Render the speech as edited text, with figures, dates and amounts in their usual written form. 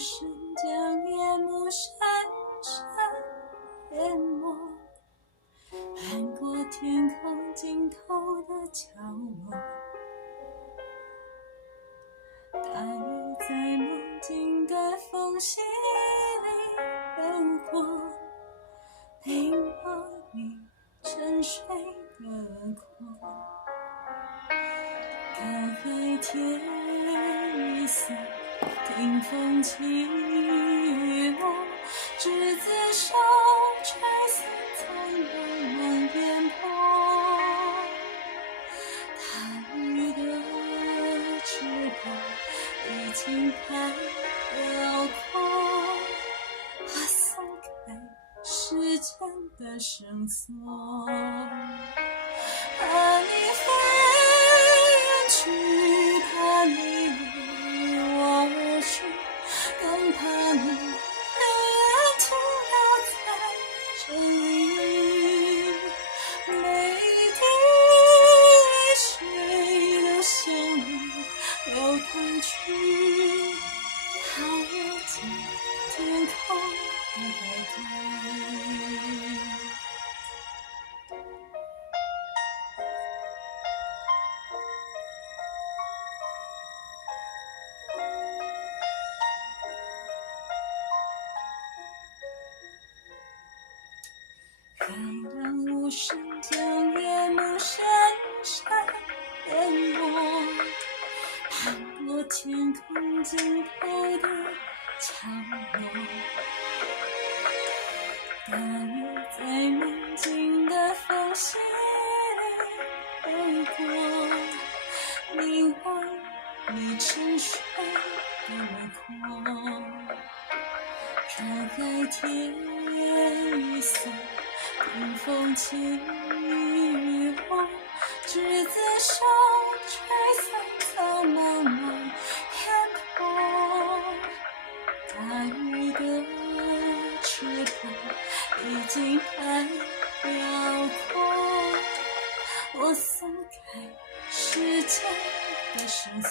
声将夜幕深深淹没，穿过天空尽头的角落，大雨在梦境的缝隙里流过，凝望你沉睡的光。看海天一色，听风起落，执子手，吹散苍茫茫烟波。大鱼的翅膀已经太辽阔，我松开时间的绳索，怕你飞远去，怕你离我而去，更怕你永远停留在这里。每一滴泪水都向你流淌去，逃入进天空的海底。海浪无声将夜幕深深淹没，穿过天空尽头的角落，大雨在梦境的缝隙里流过，凝望你沉睡的轮廓，看海天一色，听风起落，执子手，吹散苍茫茫烟波。大鱼的翅膀已经太辽阔，我松开时间的绳索。